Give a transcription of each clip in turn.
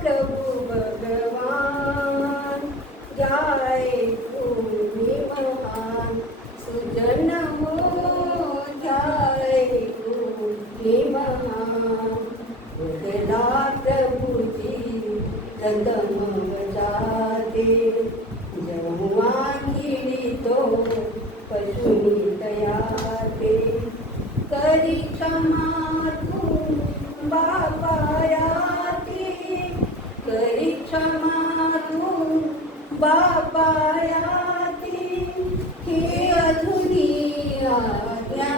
प्रभु भगवान, जाय तुम्ही महान सुजन हो, जाय तुम्ही महान. बदला प्रभुजी रतन जाते, जेव्हा तो पशुनी तयाते. करी क्षमा तू बापायाती, करी क्षमा तू बापायाती. हे अधुनी आज्ञा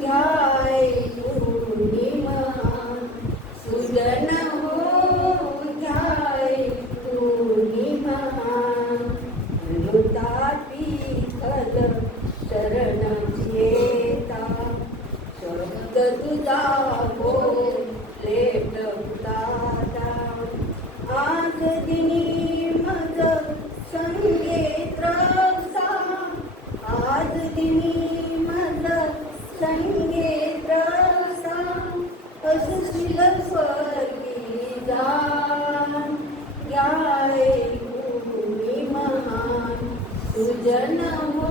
घ्याय तुम्ही महान सुजन हो, घ्याय तुम्ही महान. अनुतापी खल शरण येता, शब्द तुझा बोले प्रभुदाता. आज दिनी मज संगीत रसा, आज दिनी मज संगीत रसा. असशील स्वर्गी जाण, याय तुम्ही महान सुजन हो,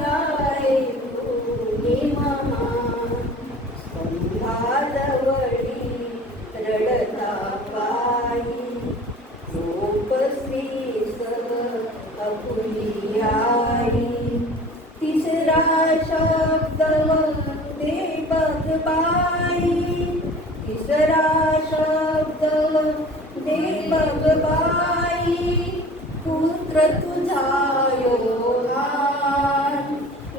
याय तुम्ही महान. संभालवडी रडता पायी, गोपस्वीस अपुली आई. तिसरा शब्द ते बघबाई, तिसरा शब्द दे बघबाई. पुत्र तुझा योगान,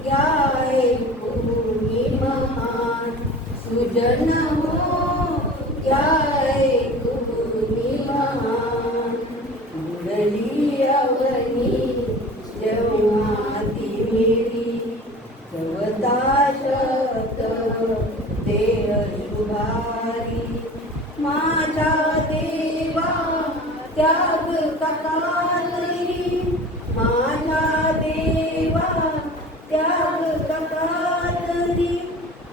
घ्याय तुम्ही महान सुजन हो, घ्याय तुम्ही महान. मुरली अवनी जेव्हा ती मिरी, जवदाशत ते शुभारी. माझा देवा त्याग ककाली, माझा देवा त्याग ककाली.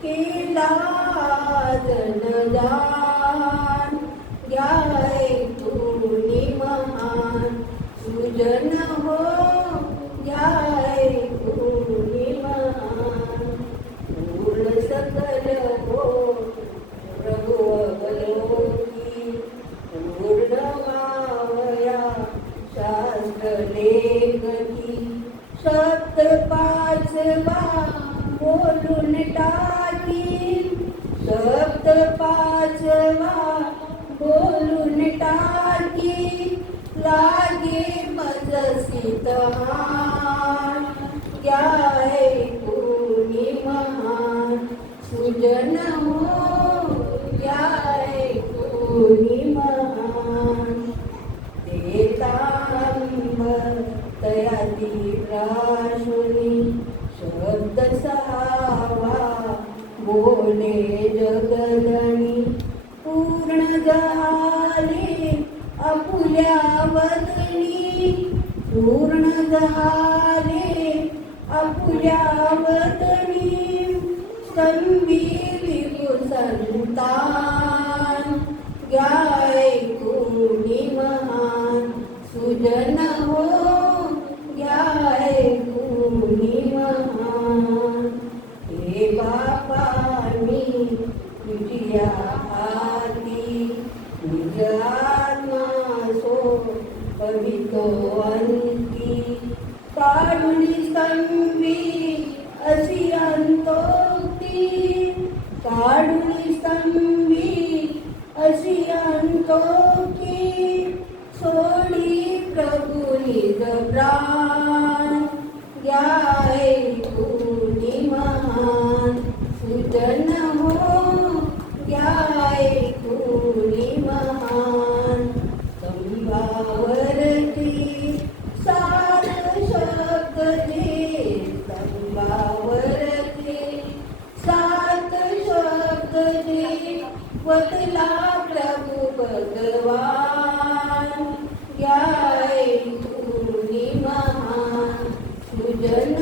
केला जनदान, घ्याय तुम्ही महान सुजन हो, घ्याय तुम्ही महान. पूर्ण सकल हो प्रभु अवलोकी, पूर्ण मावया शास्त्र लेखकी. शब्द पाचवा बोलून टाकी, शब्द पाचवा बोलून टाकी. लागे मजसी तहान, घ्याय तुम्ही महान सुजन हो, घ्याय तुम्ही महान. देतांबर तयाती प्राशुनी, शब्द सहावा बोले जगदणी. पूर्ण झाले आपुल्या वदनी, पूर्ण झाले आपुल्या वदनी. स्तंभी विभूषंतान, घ्याय तुम्ही महान सुजन हो, घ्याय तुम्ही महान. हे बापा मी तुझ्या हाती, निज आत्मा सो कवितो अंती. काढुनी स्तंभी अशी अंतोक्ती, काढुनी स्तंभी अशी अंतोक्ती. सोडी प्रभु निज प्राण, घ्याय तुम्ही महान सुजन हो, घ्याय तुम्ही महान. स्तंभावरती सात शब्द जे, स्तंभावरती सात शब्द जे. वदला प्रभु भगवान, घ्याय तुम्ही महान सुजन